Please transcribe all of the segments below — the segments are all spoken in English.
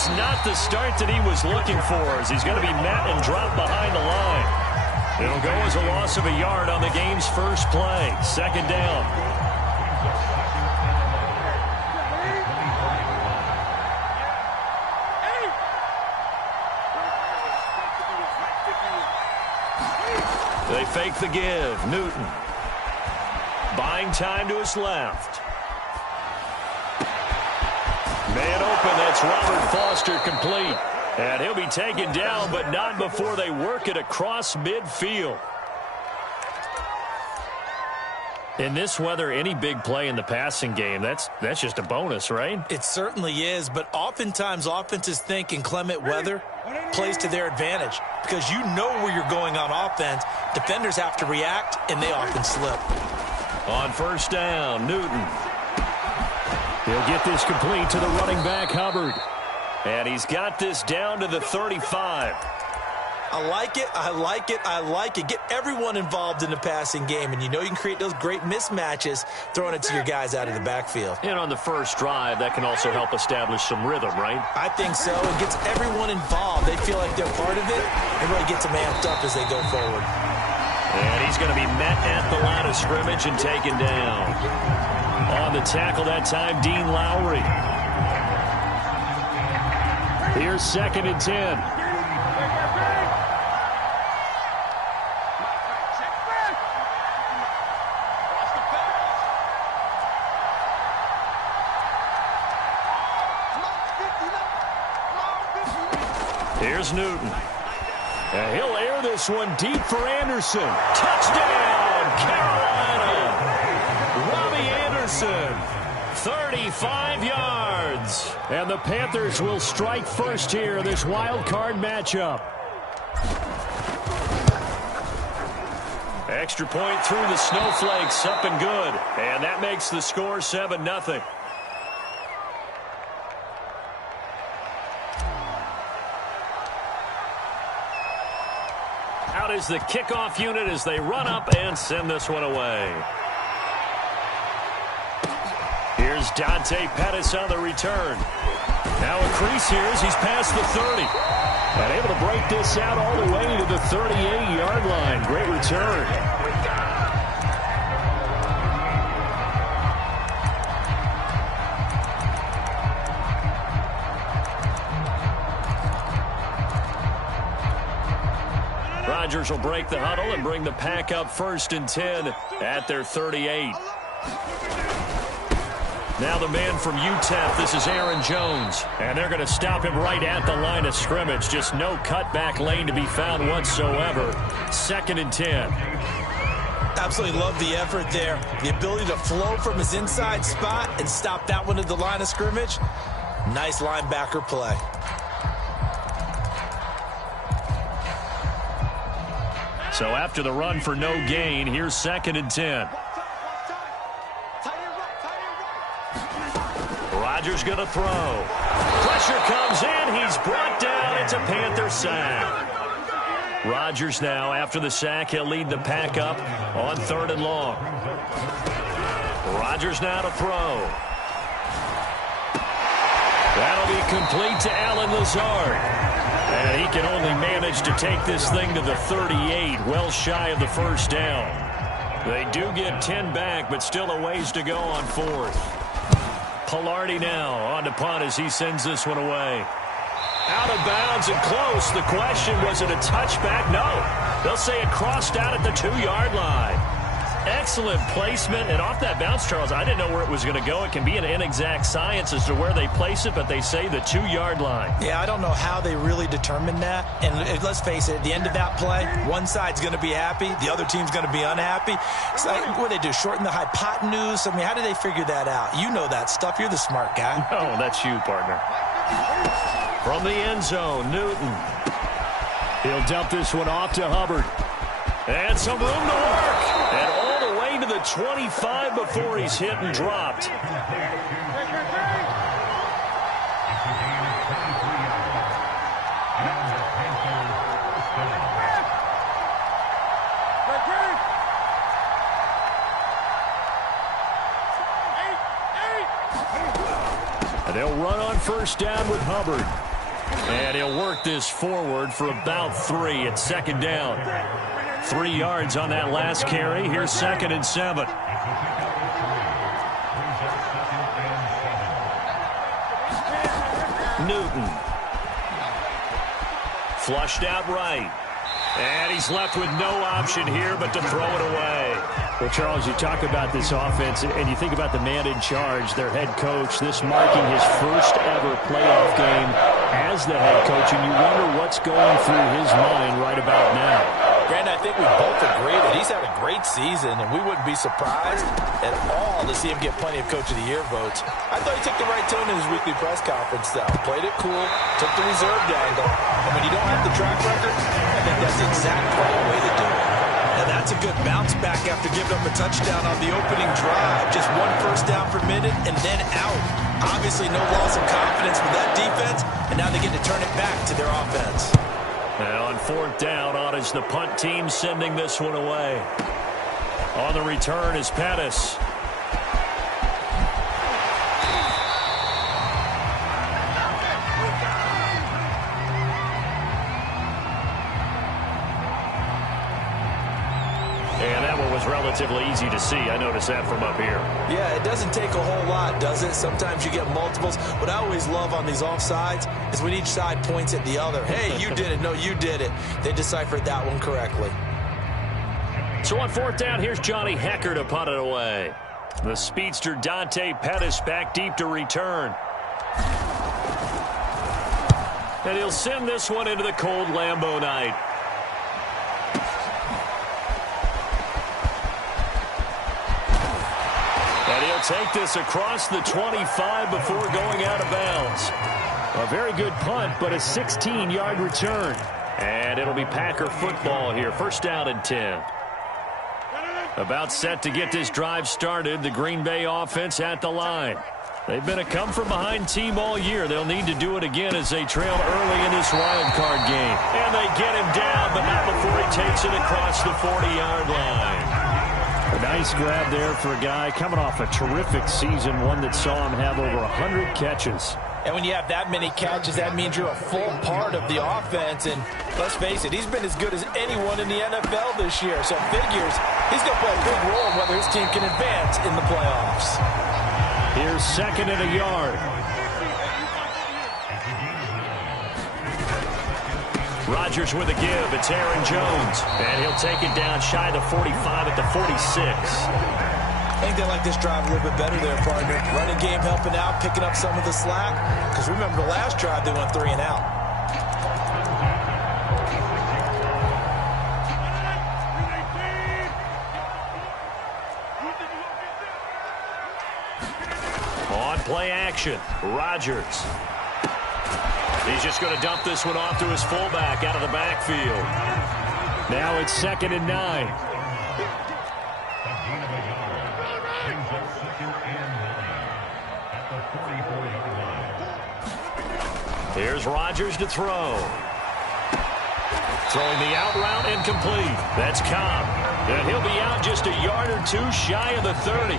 That's not the start that he was looking for, as he's going to be met and dropped behind the line. It'll go as a loss of a yard on the game's first play. Second down. They fake the give. Newton buying time to his left. Man open, that's Robert Foster, complete. And he'll be taken down, but not before they work it across midfield. In this weather, any big play in the passing game, that's just a bonus, right? It certainly is, but oftentimes offenses think inclement weather plays to their advantage because you know where you're going on offense. Defenders have to react, and they often slip. On first down, Newton. He'll get this complete to the running back, Hubbard. And he's got this down to the 35. I like it, I like it, I like it. Get everyone involved in the passing game, and you know you can create those great mismatches throwing it to your guys out of the backfield. And on the first drive, that can also help establish some rhythm, right? I think so. It gets everyone involved. They feel like they're part of it, and really gets them amped up as they go forward. And he's going to be met at the line of scrimmage and taken down. On the tackle that time, Dean Lowry. Here's 2nd and 10. Here's Newton. And he'll air this one deep for Anderson. Touchdown, Carolina. Robbie Anderson, 35 yards. And the Panthers will strike first here in this wild card matchup. Extra point through the snowflakes, up and good. And that makes the score 7-0. Out is the kickoff unit as they run up and send this one away. Here's Dante Pettis on the return. Now a crease here as he's past the 30. And able to break this out all the way to the 38-yard line. Great return. Rodgers will break the huddle and bring the pack up 1st and 10 at their 38. Now the man from UTEP, this is Aaron Jones. And they're going to stop him right at the line of scrimmage. Just no cutback lane to be found whatsoever. 2nd and 10. Absolutely love the effort there. The ability to flow from his inside spot and stop that one at the line of scrimmage. Nice linebacker play. So after the run for no gain, here's 2nd and 10. Rodgers going to throw. Pressure comes in. He's brought down. It's a Panther sack. Rodgers now, after the sack, he'll lead the pack up on 3rd and long. Rodgers now to throw. That'll be complete to Allen Lazard. And he can only manage to take this thing to the 38, well shy of the first down. They do get 10 back, but still a ways to go on 4th. Pilardi now on to punt as he sends this one away. Out of bounds and close. The question, was it a touchback? No. They'll say it crossed out at the 2-yard line. Excellent placement, and off that bounce, Charles, I didn't know where it was going to go. It can be an inexact science as to where they place it, but they say the 2-yard line. Yeah, I don't know how they really determined that. And let's face it, at the end of that play, one side's going to be happy, the other team's going to be unhappy. So what do they do, shorten the hypotenuse? I mean, how do they figure that out? You know that stuff. You're the smart guy. Oh, that's you, partner. From the end zone, Newton. He'll dump this one off to Hubbard. And some room to work. And all the way to the 25 before he's hit and dropped. And they'll run on first down with Hubbard. And he'll work this forward for about 3 at second down. 3 yards on that last carry. Here's 2nd and 7. Newton. Flushed out right. And he's left with no option here but to throw it away. Well, Charles, you talk about this offense, and you think about the man in charge, their head coach, this marking his first ever playoff game as the head coach, and you wonder what's going through his mind right about now. Brandon, I think we both agree that he's had a great season, and we wouldn't be surprised at all to see him get plenty of Coach of the Year votes. I thought he took the right tone in his weekly press conference, though. Played it cool, took the reserved angle, and when you don't have the track record, I think that's the exact right way to do it. And that's a good bounce back after giving up a touchdown on the opening drive. Just 1 first down permitted and then out. Obviously no loss of confidence with that defense, and now they get to turn it back to their offense. And on 4th down, on is the punt team sending this one away. On the return is Pettis. And that one was relatively easy to see. I noticed that from up here. Yeah, it doesn't take a whole lot, does it? Sometimes you get multiples. What I always love on these offsides is when each side points at the other. Hey, you did it. No, you did it. They deciphered that one correctly. So on 4th down, here's Johnny Hecker to punt it away. The speedster Dante Pettis back deep to return. And he'll send this one into the cold Lambeau night. And he'll take this across the 25 before going out of bounds. A very good punt, but a 16-yard return. And it'll be Packer football here. 1st down and 10. About set to get this drive started. The Green Bay offense at the line. They've been a come-from-behind team all year. They'll need to do it again as they trail early in this wild card game. And they get him down, but not before he takes it across the 40-yard line. A nice grab there for a guy coming off a terrific season, one that saw him have over 100 catches. And when you have that many catches, that means you're a full part of the offense. And let's face it, he's been as good as anyone in the NFL this year. So it figures he's going to play a big role in whether his team can advance in the playoffs. Here's 2nd and a yard. Rodgers with a give. It's Aaron Jones. And he'll take it down shy of the 45 at the 46. I think they like this drive a little bit better there, partner. Running game helping out, picking up some of the slack. Because remember, the last drive, they went 3 and out. On play action, Rodgers. He's just going to dump this one off to his fullback out of the backfield. Now it's 2nd and 9. Here's Rodgers to throw. Throwing the out route incomplete. That's Cobb. And he'll be out just a yard or 2 shy of the 30.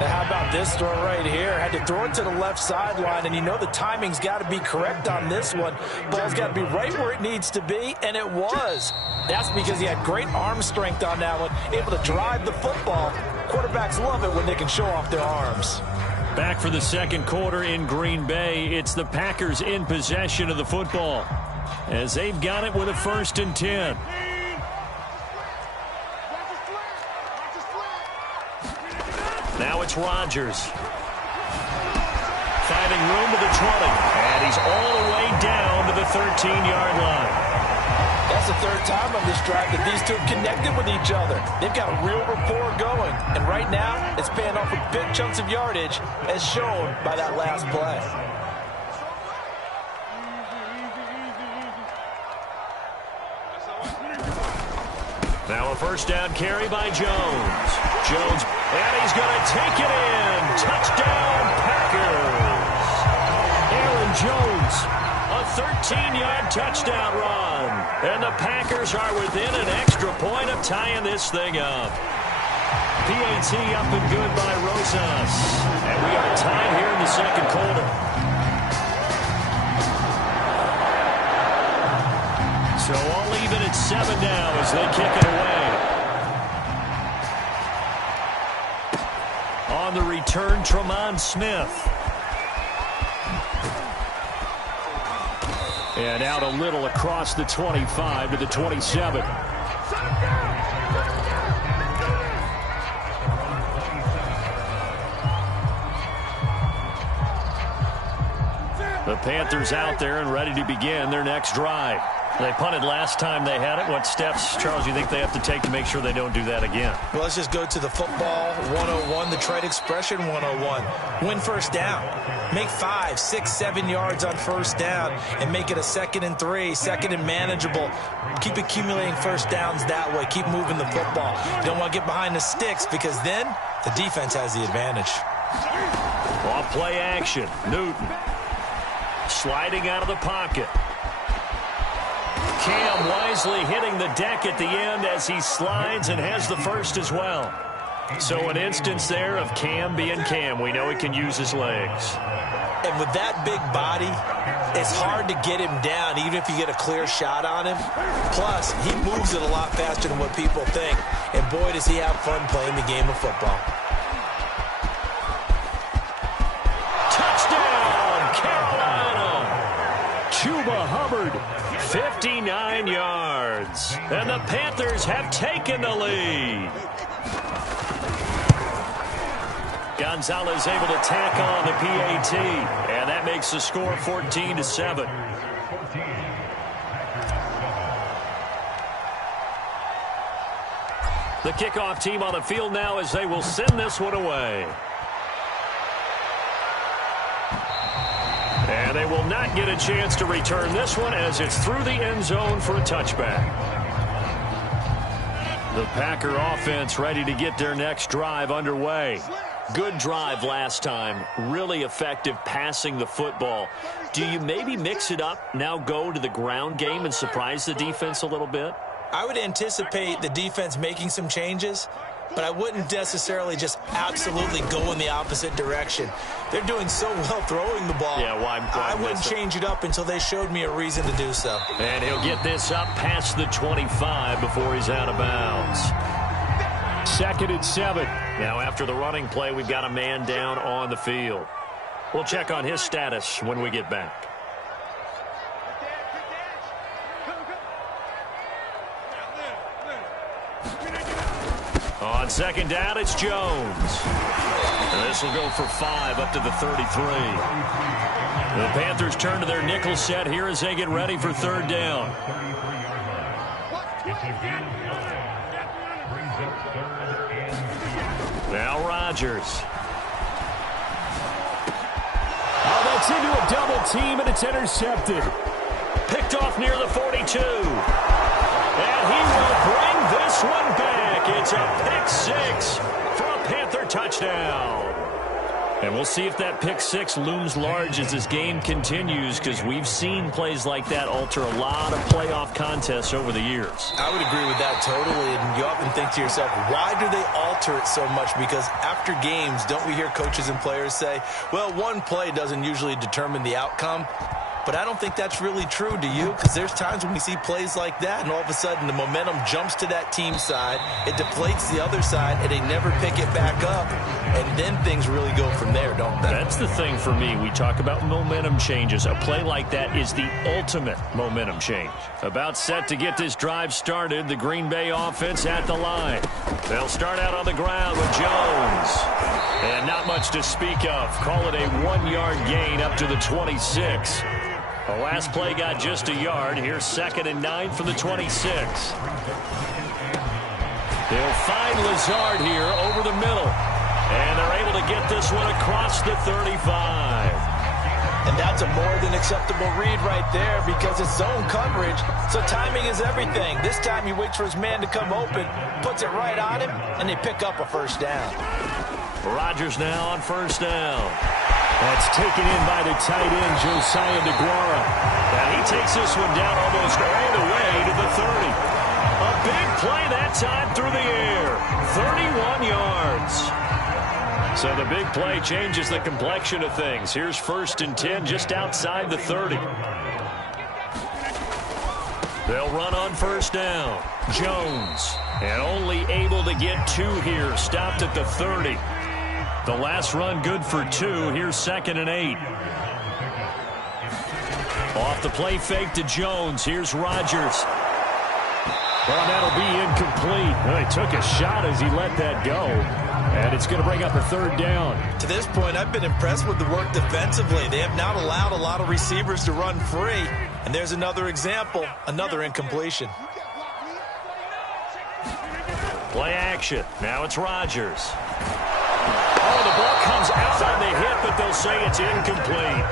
Now how about this throw right here? Had to throw it to the left sideline, and you know the timing's got to be correct on this one. Ball's got to be right where it needs to be, and it was. That's because he had great arm strength on that one, able to drive the football. Quarterbacks love it when they can show off their arms. Back for the 2nd quarter in Green Bay. It's the Packers in possession of the football as they've got it with a 1st and 10. Now it's Rodgers. Finding room to the 20. And he's all the way down to the 13-yard line. That's the 3rd time on this drive that these two have connected with each other. They've got a real rapport going. And right now, it's paying off with big chunks of yardage, as shown by that last play. Now a 1st down carry by Jones. Jones, and he's going to take it in. Touchdown, Packers. Aaron Jones, a 13-yard touchdown run. And the Packers are within an extra point of tying this thing up. PAT up and good by Rosas. And we are tied here in the 2nd quarter. So all even at 7 now as they kick it away. On the return, Tremont Smith. And out a little across the 25 to the 27. The Panthers out there and ready to begin their next drive. They punted last time they had it. What steps, Charles, you think they have to take to make sure they don't do that again? Well, let's just go to the football 101, the trade expression 101. Win first down. Make 5, 6, 7 yards on first down and make it a 2nd and 3, 2nd and manageable. Keep accumulating first downs that way. Keep moving the football. You don't want to get behind the sticks because then the defense has the advantage. Off play action. Newton sliding out of the pocket. Cam wisely hitting the deck at the end as he slides and has the first as well. So an instance there of Cam being Cam. We know he can use his legs. And with that big body, it's hard to get him down even if you get a clear shot on him. Plus, he moves it a lot faster than what people think. And boy, does he have fun playing the game of football. Touchdown, Carolina! Chuba Hubbard. 59 yards. And the Panthers have taken the lead. Gonzalez able to tack on the PAT. And that makes the score 14-7. The kickoff team on the field now as they will send this one away. And they will not get a chance to return this one as it's through the end zone for a touchback. The Packer offense ready to get their next drive underway. Good drive last time. Really effective passing the football. Do you maybe mix it up, now go to the ground game and surprise the defense a little bit? I would anticipate the defense making some changes, but I wouldn't necessarily just absolutely go in the opposite direction. They're doing so well throwing the ball. Yeah, why I wouldn't change it up until they showed me a reason to do so. And he'll get this up past the 25 before he's out of bounds. 2nd and 7. Now after the running play, we've got a man down on the field. We'll check on his status when we get back. On 2nd down, it's Jones. And this will go for 5 up to the 33. The Panthers turn to their nickel set here as they get ready for 3rd down. Now Rodgers. Oh, that's into a double team, and it's intercepted. Picked off near the 42. And he will bring this one back. It's a pick 6 for a Panther touchdown. And we'll see if that pick 6 looms large as this game continues, because we've seen plays like that alter a lot of playoff contests over the years. I would agree with that totally, and you often think to yourself, why do they alter it so much? Because after games, don't we hear coaches and players say, well, one play doesn't usually determine the outcome? But I don't think that's really true, do you? Because there's times when we see plays like that, and all of a sudden the momentum jumps to that team side, it deflates the other side, and they never pick it back up. And then things really go from there, don't they? That's the thing for me. We talk about momentum changes. A play like that is the ultimate momentum change. About set to get this drive started, the Green Bay offense at the line. They'll start out on the ground with Jones. And not much to speak of. Call it a 1-yard gain up to the 26. The last play got just a yard. Here's 2nd and 9 from the 26. They'll find Lazard here over the middle. And they're able to get this one across the 35. And that's a more than acceptable read right there because it's zone coverage, so timing is everything. This time he waits for his man to come open, puts it right on him, and they pick up a first down. Rodgers now on 1st down. That's taken in by the tight end, Josiah DeGuara. And he takes this one down almost all the way to the 30. A big play that time through the air. 31 yards. So the big play changes the complexion of things. Here's 1st and 10 just outside the 30. They'll run on first down. Jones, and only able to get 2 here. Stopped at the 30. The last run good for 2. Here's 2nd and 8. Off the play fake to Jones. Here's Rodgers. Well, that'll be incomplete. Well, he took a shot as he let that go. And it's going to bring up a 3rd down. To this point, I've been impressed with the work defensively. They have not allowed a lot of receivers to run free. And there's another example, another incompletion. Play action. Now it's Rodgers. Oh, the ball comes out on the hit, but they'll say it's incomplete.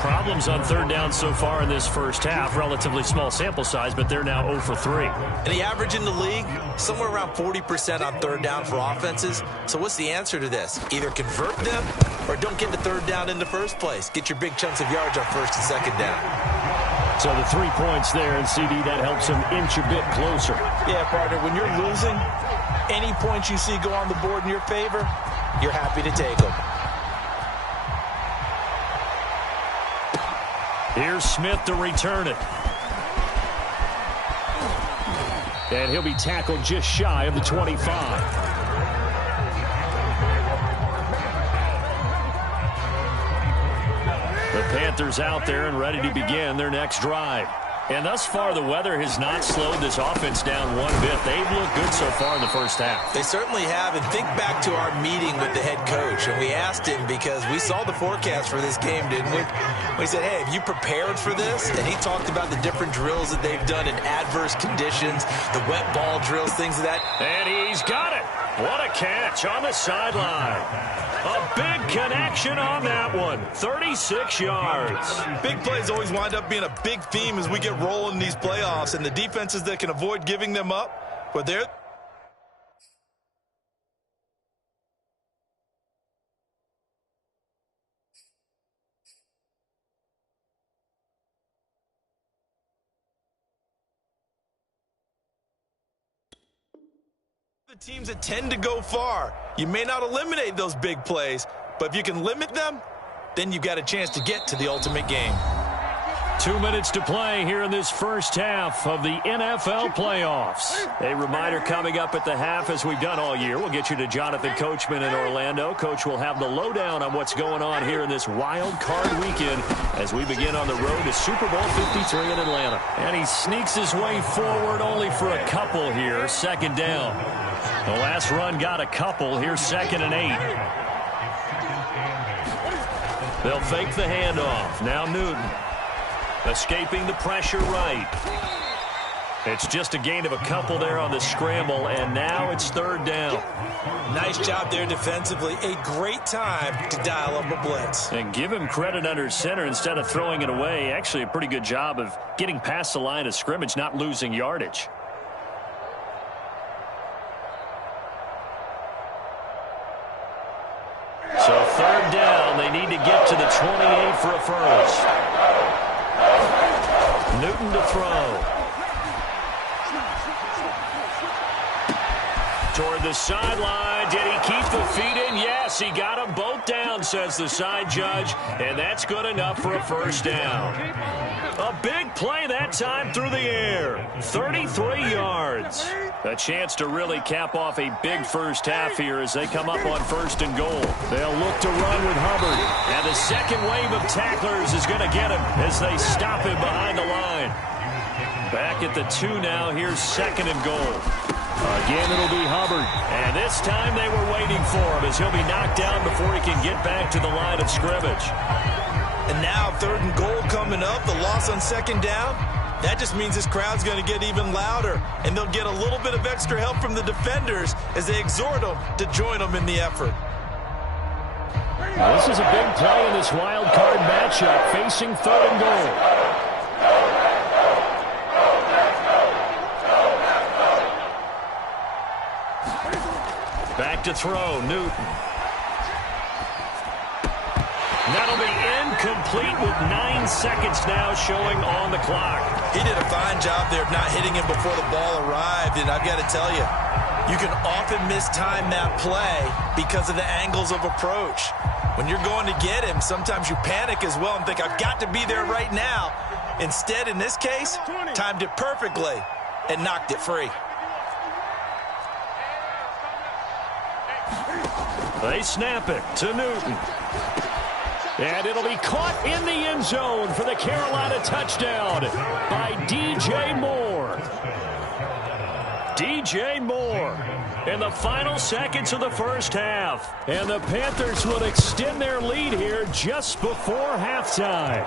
Problems on 3rd down so far in this first half. Relatively small sample size, but they're now 0 for 3. And the average in the league, somewhere around 40% on 3rd down for offenses. So what's the answer to this? Either convert them or don't get the 3rd down in the first place. Get your big chunks of yards on 1st and 2nd down. So the 3 points there, and CD, that helps him inch a bit closer. Yeah, partner, when you're losing, any points you see go on the board in your favor, you're happy to take them. Here's Smith to return it. And he'll be tackled just shy of the 25. The Panthers out there and ready to begin their next drive. And thus far, the weather has not slowed this offense down one bit. They've looked good so far in the first half. They certainly have. And think back to our meeting with the head coach. And we asked him because we saw the forecast for this game, didn't we? We said, hey, have you prepared for this? And he talked about the different drills that they've done in adverse conditions, the wet ball drills, things of that. And he's got it. What a catch on the sideline. A big connection on that one. 36 yards. Big plays always wind up being a big theme as we get rolling in these playoffs. And the defenses that can avoid giving them up, but they're... the teams that tend to go far. You may not eliminate those big plays, but if you can limit them, then you've got a chance to get to the ultimate game. 2 minutes to play here in this first half of the NFL playoffs. A reminder coming up at the half, as we've done all year. We'll get you to Jonathan Coachman in Orlando. Coach will have the lowdown on what's going on here in this wild card weekend as we begin on the road to Super Bowl 53 in Atlanta. And he sneaks his way forward only for a couple here. 2nd down. The last run got a couple. Here's 2nd and 8. They'll fake the handoff. Now Newton. Escaping the pressure right. It's just a gain of a couple there on the scramble, and now it's 3rd down. Nice job there defensively. A great time to dial up a blitz. And give him credit under center instead of throwing it away. Actually, a pretty good job of getting past the line of scrimmage, not losing yardage. So 3rd down, they need to get to the 28 for a first. Newton to throw. Toward the sideline. Did he keep the feet in? Yes, he got them both down, says the side judge. And that's good enough for a first down. A big play that time through the air. 33 yards. A chance to really cap off a big first half here as they come up on 1st and goal. They'll look to run with Hubbard. And the second wave of tacklers is going to get him as they stop him behind the line. Back at the 2 now. Here's 2nd and goal. Again, it'll be Hubbard. And this time they were waiting for him as he'll be knocked down before he can get back to the line of scrimmage. And now 3rd and goal coming up. The loss on 2nd down. That just means this crowd's going to get even louder. And they'll get a little bit of extra help from the defenders as they exhort them to join them in the effort. Now, this is a big play in this wild card matchup facing 3rd and goal. Back to throw, Newton. That'll be incomplete with 9 seconds now showing on the clock. He did a fine job there of not hitting him before the ball arrived, and I've got to tell you, you can often mistime that play because of the angles of approach. When you're going to get him, sometimes you panic as well and think, I've got to be there right now. Instead, in this case, timed it perfectly and knocked it free. They snap it to Newton. And it'll be caught in the end zone for the Carolina touchdown by DJ Moore. DJ Moore in the final seconds of the first half. And the Panthers will extend their lead here just before halftime.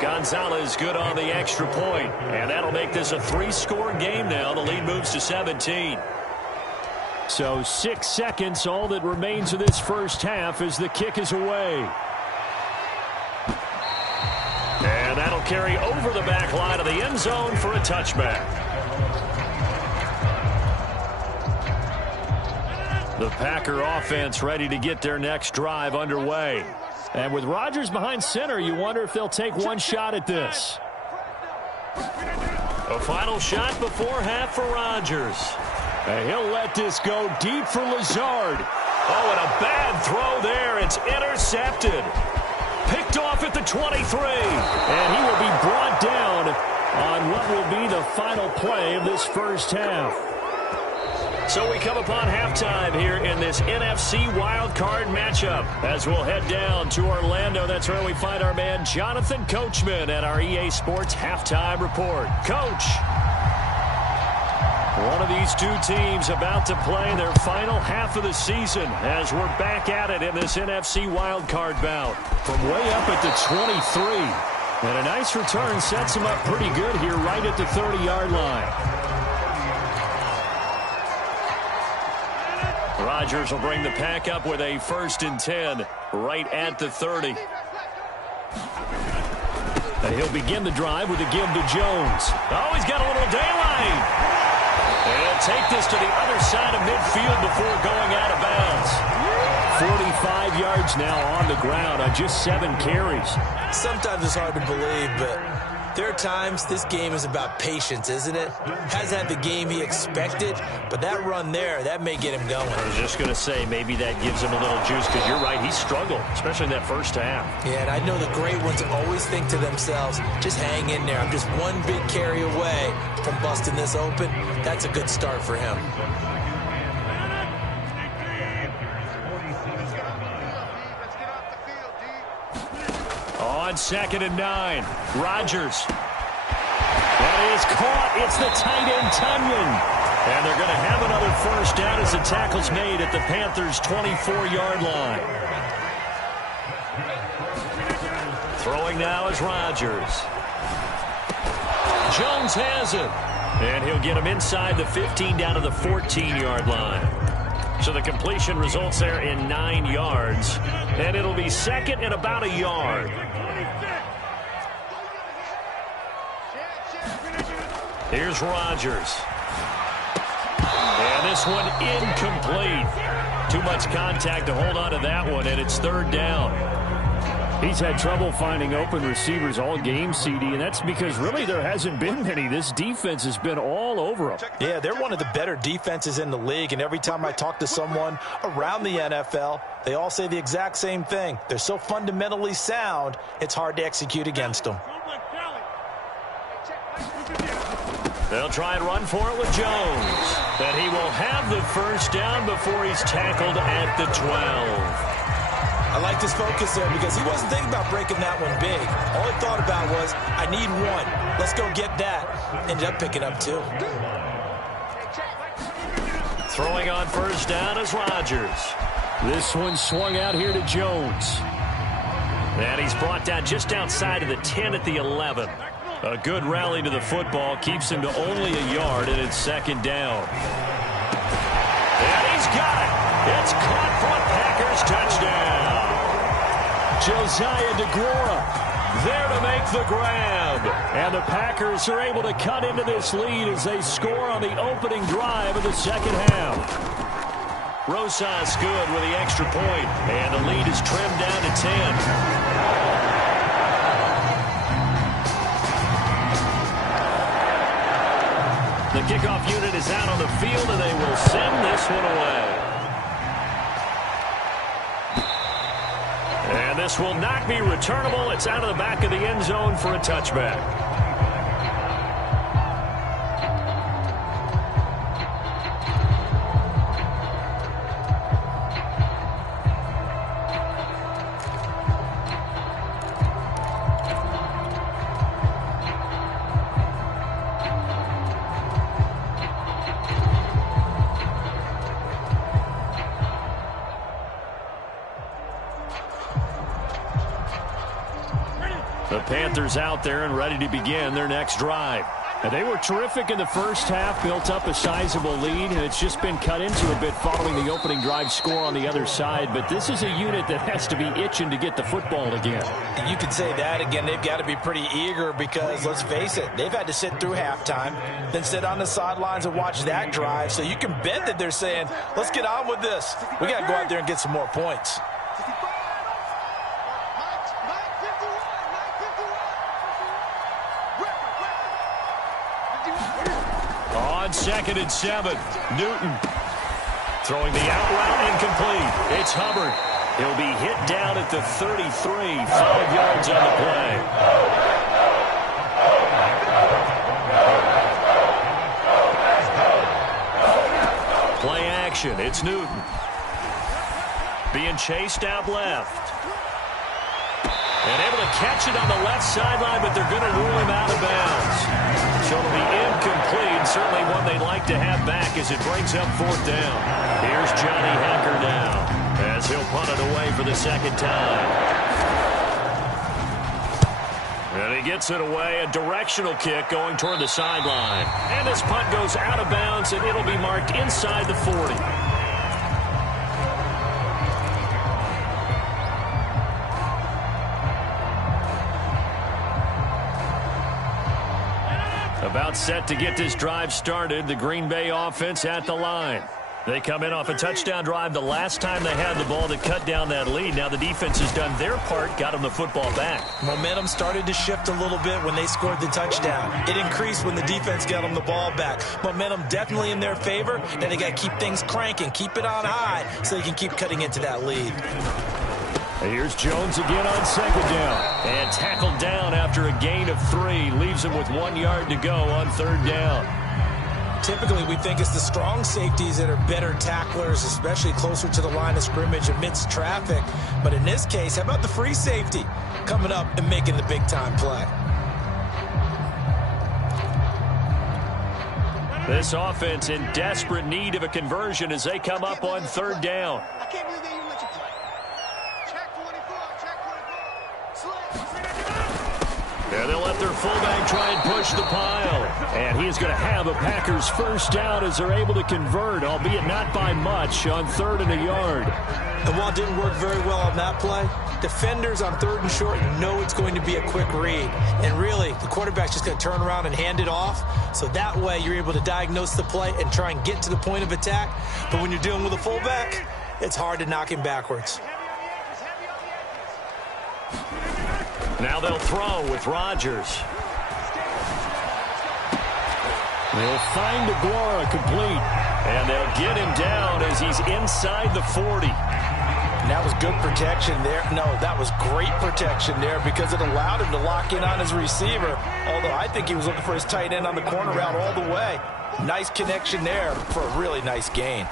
Gonzalez good on the extra point. And that'll make this a 3-score game now. The lead moves to 17. So 6 seconds, all that remains of this first half as the kick is away. And that'll carry over the back line of the end zone for a touchback. The Packer offense ready to get their next drive underway. And with Rodgers behind center, you wonder if they'll take one shot at this. A final shot before half for Rodgers. And he'll let this go deep for Lazard. Oh, and a bad throw there. It's intercepted. Picked off at the 23. And he will be brought down on what will be the final play of this first half. So we come upon halftime here in this NFC wildcard matchup as we'll head down to Orlando. That's where we find our man Jonathan Coachman at our EA Sports Halftime Report. Coach, one of these two teams about to play their final half of the season as we're back at it in this NFC wildcard bout. From way up at the 23. And a nice return sets him up pretty good here right at the 30-yard line. Rodgers will bring the pack up with a 1st and 10 right at the 30. And he'll begin the drive with a give to Jones. Oh, he's got a little daylight. And he'll take this to the other side of midfield before going out of bounds. 45 yards now on the ground on just 7 carries. Sometimes it's hard to believe, but there are times this game is about patience, isn't it? Hasn't had the game he expected, but that run there, that may get him going. I was just going to say, maybe that gives him a little juice, because you're right, he struggled, especially in that first half. Yeah, and I know the great ones always think to themselves, just hang in there. I'm just one big carry away from busting this open. That's a good start for him. On 2nd and 9, Rodgers. That is caught. It's the tight end, Tunyon. And they're going to have another first down as the tackle's made at the Panthers' 24-yard line. Throwing now is Rodgers. Jones has it. And he'll get him inside the 15 down to the 14-yard line. So the completion results there in 9 yards. And it'll be 2nd and about a yard. Here's Rodgers. And this one incomplete. Too much contact to hold on to that one, and it's 3rd down. He's had trouble finding open receivers all game, CD, and that's because really there hasn't been many. This defense has been all over them. Yeah, they're one of the better defenses in the league, and every time I talk to someone around the NFL, they all say the exact same thing. They're so fundamentally sound, it's hard to execute against them. They'll try and run for it with Jones. And he will have the first down before he's tackled at the 12. I like his focus there because he wasn't thinking about breaking that one big. All he thought about was, I need one. Let's go get that. Ended up picking up 2. Throwing on first down is Rodgers. This one swung out here to Jones. And he's brought down just outside of the 10 at the 11. A good rally to the football keeps him to only a yard, and it's 2nd down. And he's got it. It's caught for a Packers touchdown. Josiah DeGuara there to make the grab. And the Packers are able to cut into this lead as they score on the opening drive of the second half. Rosas good with the extra point, and the lead is trimmed down to 10. The kickoff unit is out on the field, and they will send this one away. And this will not be returnable. It's out of the back of the end zone for a touchback. The Panthers out there and ready to begin their next drive. And they were terrific in the first half, built up a sizable lead, and it's just been cut into a bit following the opening drive score on the other side. But this is a unit that has to be itching to get the football again. You could say that again. They've got to be pretty eager because, let's face it, they've had to sit through halftime, then sit on the sidelines and watch that drive. So you can bet that they're saying, let's get on with this. We got to go out there and get some more points. On 2nd and 7, Newton throwing the out route incomplete. It's Hubbard. He'll be hit down at the 33, 5 yards on the play. Play action. It's Newton. Being chased out left. And able to catch it on the left sideline, but they're going to rule him out of bounds. So it'll be incomplete. Certainly one they'd like to have back as it brings up 4th down. Here's Johnny Hacker now as he'll punt it away for the 2nd time. And he gets it away. A directional kick going toward the sideline. And this punt goes out of bounds, and it'll be marked inside the 40. About set to get this drive started. The Green Bay offense at the line. They come in off a touchdown drive the last time they had the ball to cut down that lead. Now the defense has done their part, got them the football back. Momentum started to shift a little bit when they scored the touchdown. It increased when the defense got them the ball back. Momentum definitely in their favor. Now they got to keep things cranking, keep it on high so they can keep cutting into that lead. Here's Jones again on 2nd down. And tackled down after a gain of 3. Leaves him with 1 yard to go on 3rd down. Typically, we think it's the strong safeties that are better tacklers, especially closer to the line of scrimmage amidst traffic. But in this case, how about the free safety coming up and making the big-time play? This offense in desperate need of a conversion as they come up on 3rd down. I can't believe they even let you play. Check 24, check 24. And they'll let their fullback try and push the pile. And he is going to have a Packers 1st down as they're able to convert, albeit not by much, on 3rd and a yard. And while it didn't work very well on that play, defenders on 3rd and short know it's going to be a quick read. And really, the quarterback's just going to turn around and hand it off. So that way, you're able to diagnose the play and try and get to the point of attack. But when you're dealing with a fullback, it's hard to knock him backwards. Now they'll throw with Rodgers. They'll find Aguara complete. And they'll get him down as he's inside the 40. And that was good protection there. No, that was great protection there because it allowed him to lock in on his receiver. Although I think he was looking for his tight end on the corner route all the way. Nice connection there for a really nice gain.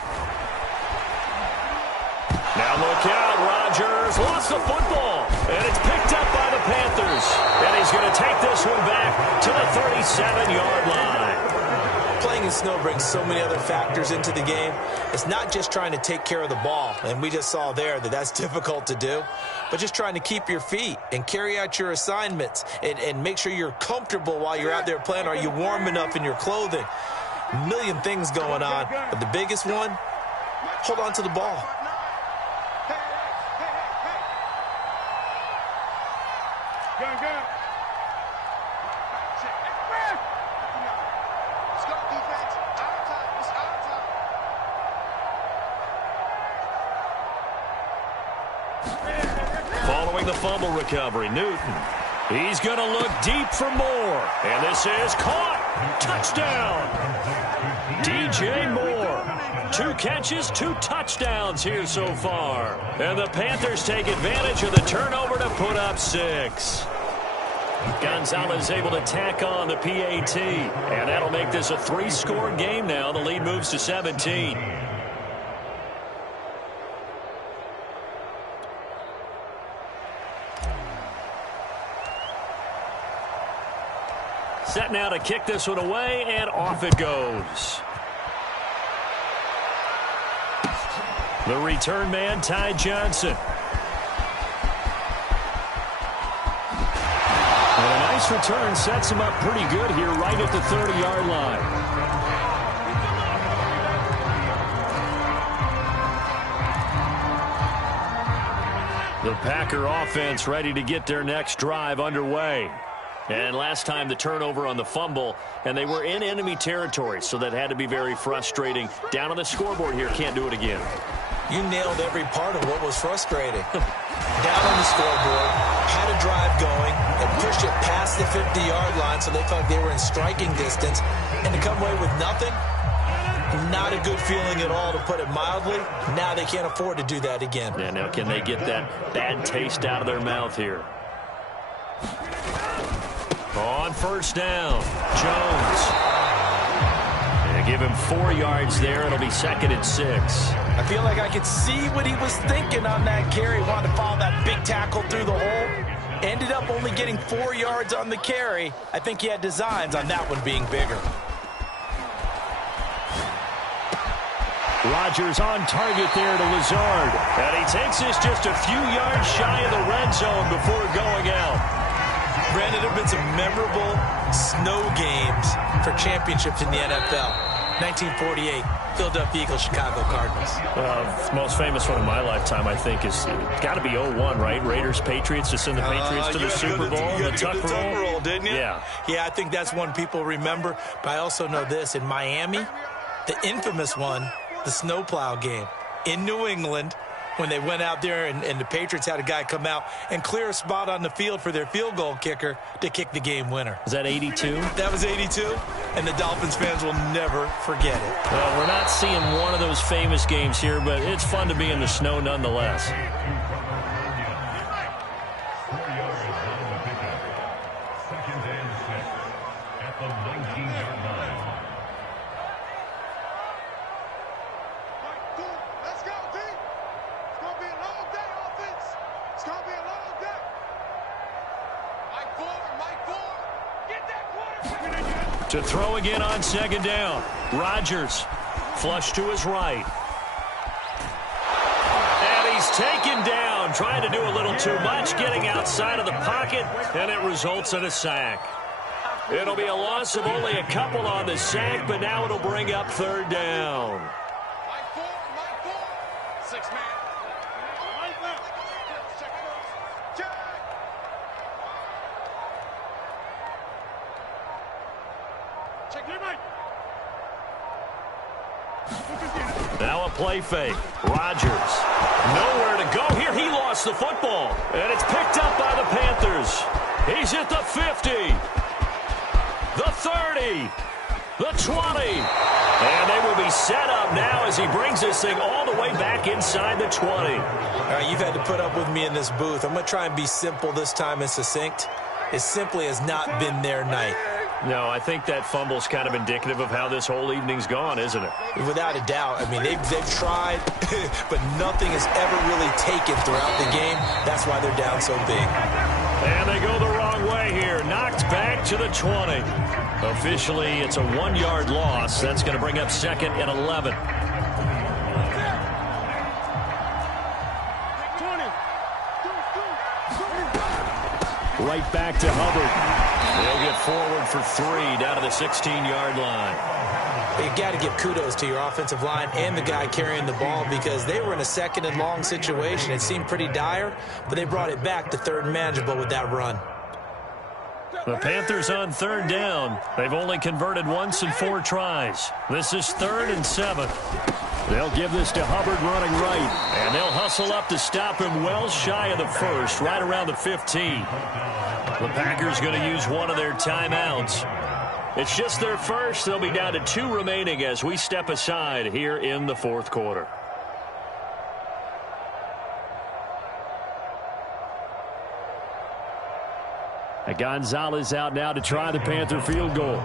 Now look out, Rodgers lost the football, and it's picked up by the Panthers. And he's going to take this one back to the 37-yard line. Playing in snow brings so many other factors into the game. It's not just trying to take care of the ball, and we just saw there that that's difficult to do, but just trying to keep your feet and carry out your assignments and make sure you're comfortable while you're out there playing. Are you warm enough in your clothing? A million things going on, but the biggest one, hold on to the ball. Following the fumble recovery, Newton. He's going to look deep for more. And this is caught. Touchdown. DJ Moore. 2 catches, 2 touchdowns here so far. And the Panthers take advantage of the turnover to put up 6. Gonzalez able to tack on the PAT. And that'll make this a 3-score game now. The lead moves to 17. Set now to kick this one away, and off it goes. The return man, Ty Johnson. And a nice return sets him up pretty good here right at the 30-yard line. The Packer offense ready to get their next drive underway. And last time the turnover on the fumble, and they were in enemy territory, so that had to be very frustrating. Down on the scoreboard here, can't do it again. You nailed every part of what was frustrating. Down on the scoreboard, had a drive going, and pushed it past the 50-yard line so they felt they were in striking distance, and to come away with nothing, not a good feeling at all, to put it mildly. Now they can't afford to do that again. Yeah, now can they get that bad taste out of their mouth here? On first down, Jones. They give him 4 yards there. It'll be 2nd and 6. I feel like I could see what he was thinking on that carry. Wanted to follow that big tackle through the hole. Ended up only getting 4 yards on the carry. I think he had designs on that one being bigger. Rodgers on target there to Lazard. And he takes this just a few yards shy of the red zone before going out. Brandon, there have been some memorable snow games for championships in the NFL. 1948, Philadelphia Eagles, Chicago Cardinals. The most famous one in my lifetime, I think, is got to be 01, right? Raiders, Patriots, to send the Patriots to the Super Bowl. You got to get the tuck roll, didn't you? Yeah. Yeah, I think that's one people remember. But I also know this. In Miami, the infamous one, the snowplow game in New England, when they went out there and the Patriots had a guy come out and clear a spot on the field for their field goal kicker to kick the game winner. Is that 82? That was 82, and the Dolphins fans will never forget it. Well, we're not seeing one of those famous games here, but it's fun to be in the snow nonetheless. To throw again on 2nd down. Rodgers, flush to his right. And he's taken down, trying to do a little too much, getting outside of the pocket, and it results in a sack. It'll be a loss of only a couple on the sack, but now it'll bring up 3rd down. Now a play fake. Rodgers. Nowhere to go here. He lost the football. And it's picked up by the Panthers. He's at the 50. The 30. The 20. And they will be set up now as he brings this thing all the way back inside the 20. All right, you've had to put up with me in this booth. I'm going to try and be simple this time and succinct. It simply has not been their night. No, I think that fumble's kind of indicative of how this whole evening's gone, isn't it? Without a doubt. I mean, they've tried, but nothing is ever really taken throughout the game. That's why they're down so big. And they go the wrong way here. Knocked back to the 20. Officially, it's a 1-yard loss. That's going to bring up 2nd and 11. Right back to Hubbard. They'll get forward for 3 down to the 16-yard line. You got to give kudos to your offensive line and the guy carrying the ball because they were in a 2nd and long situation. It seemed pretty dire, but they brought it back to 3rd and manageable with that run. The Panthers on 3rd down. They've only converted once in 4 tries. This is 3rd and 7. They'll give this to Hubbard running right, and they'll hustle up to stop him well shy of the 1st, right around the 15. The Packers going to use one of their timeouts. It's just their first. They'll be down to 2 remaining as we step aside here in the fourth quarter. Gonzalez out now to try the Panther field goal.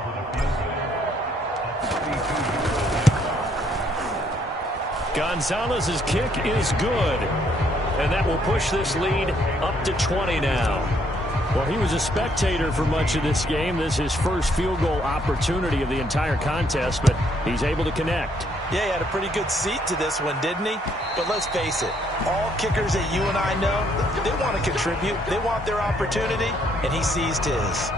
Gonzalez's kick is good. And that will push this lead up to 20 now. Well, he was a spectator for much of this game. This is his first field goal opportunity of the entire contest, but he's able to connect. Yeah, he had a pretty good seat to this one, didn't he? But let's face it, all kickers that you and I know, they want to contribute. They want their opportunity, and he seized his.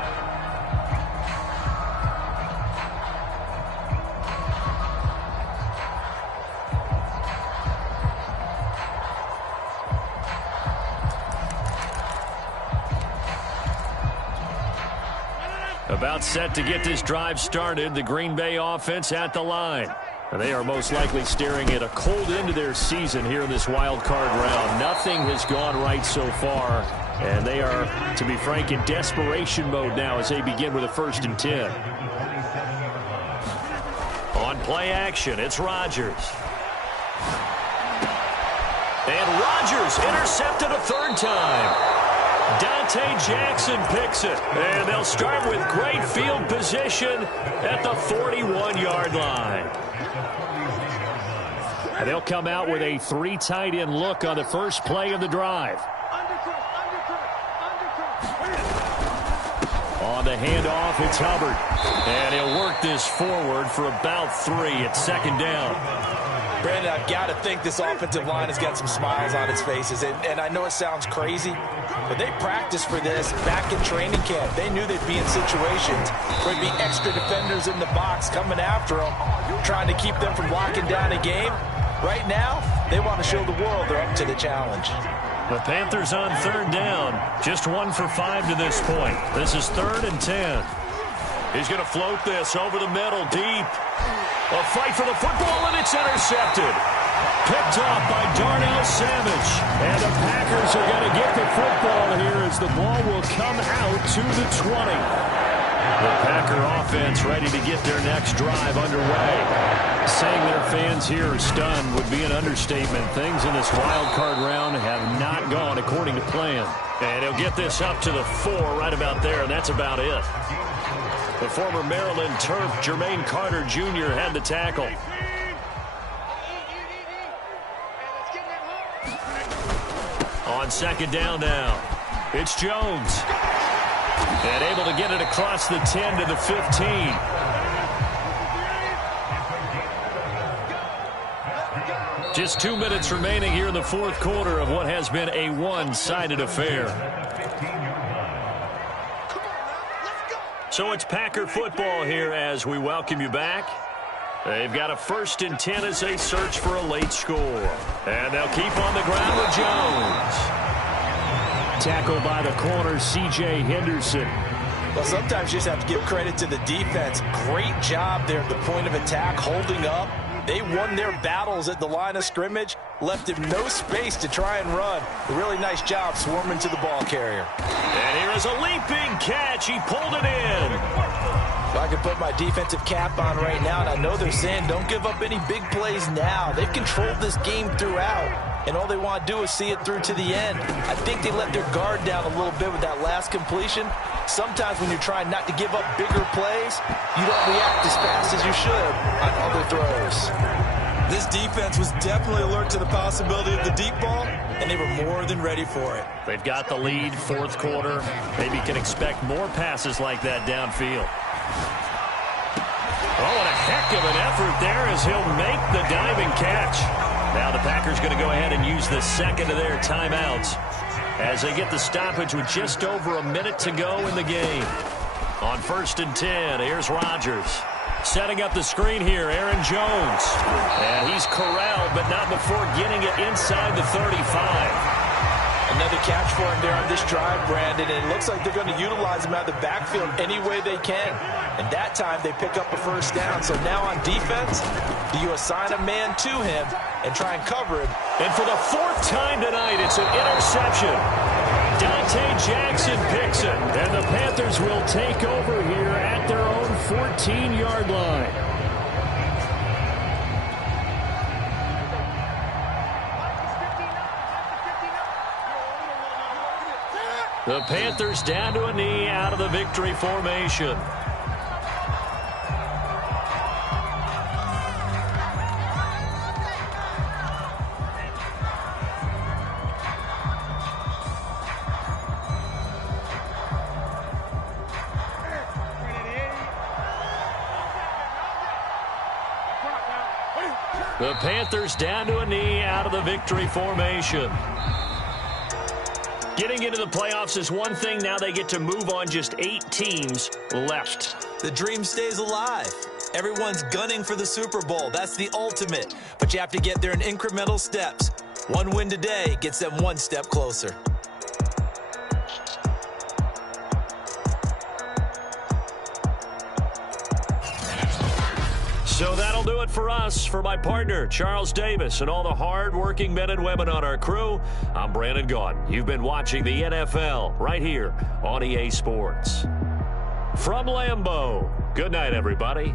About set to get this drive started, the Green Bay offense at the line. And they are most likely staring at a cold end to their season here in this wild card round. Nothing has gone right so far, and they are, to be frank, in desperation mode now as they begin with a 1st and 10. On play action, it's Rodgers. And Rodgers intercepted a 3rd time. Dante Jackson picks it, and they'll start with great field position at the 41-yard line. And they'll come out with a 3 tight end look on the first play of the drive. On the handoff, it's Hubbard. And he'll work this forward for about 3 at 2nd down. Brandon, I've got to think this offensive line has got some smiles on its faces. And I know it sounds crazy, but they practiced for this back in training camp. They knew they'd be in situations where there'd be extra defenders in the box coming after them, trying to keep them from locking down a game. Right now, they want to show the world they're up to the challenge. The Panthers on 3rd down. Just 1 for 5 to this point. This is 3rd and 10. He's going to float this over the middle, deep. A fight for the football, and it's intercepted. Picked off by Darnell Savage. And the Packers are going to get the football here as the ball will come out to the 20. The Packer offense ready to get their next drive underway. Saying their fans here are stunned would be an understatement. Things in this wild card round have not gone according to plan. And he'll get this up to the 4 right about there, and that's about it. The former Maryland Terp, Jermaine Carter Jr., had the tackle. On 2nd down now, it's Jones. And able to get it across the 10 to the 15. Just 2 minutes remaining here in the fourth quarter of what has been a one-sided affair. So it's Packer football here as we welcome you back. They've got a 1st and 10 as they search for a late score. And they'll keep on the ground with Jones. Tackled by the corner, C.J. Henderson. Well, sometimes you just have to give credit to the defense. Great job there at the point of attack, holding up. They won their battles at the line of scrimmage, left him no space to try and run. A really nice job swarming to the ball carrier. And here is a leaping catch. He pulled it in. If I could put my defensive cap on right now, and I know they're saying don't give up any big plays now. They've controlled this game throughout, and all they want to do is see it through to the end. I think they let their guard down a little bit with that last completion. Sometimes when you're trying not to give up bigger plays, you don't react as fast as you should on other throws. This defense was definitely alert to the possibility of the deep ball, and they were more than ready for it. They've got the lead, fourth quarter. Maybe can expect more passes like that downfield. Oh, and a heck of an effort there as he'll make the diving catch. Now the Packers going to go ahead and use the 2nd of their timeouts as they get the stoppage with just over a minute to go in the game. On 1st and 10, here's Rodgers. Setting up the screen here, Aaron Jones. And he's corralled, but not before getting it inside the 35. Another catch for him there on this drive, Brandon, and it looks like they're going to utilize him out of the backfield any way they can. And that time they pick up a 1st down. So now on defense, do you assign a man to him and try and cover him? And for the 4th time tonight, it's an interception. Dante Jackson picks it, and the Panthers will take over here at their own 14-yard line. The Panthers down to a knee out of the victory formation. The Panthers down to a knee out of the victory formation. Getting into the playoffs is one thing. Now they get to move on. Just 8 teams left. The dream stays alive. Everyone's gunning for the Super Bowl. That's the ultimate. But you have to get there in incremental steps. One win today gets them one step closer. So that'll do it for us. For my partner, Charles Davis, and all the hard-working men and women on our crew, I'm Brandon Gaudin. You've been watching the NFL right here on EA Sports. From Lambeau, good night, everybody.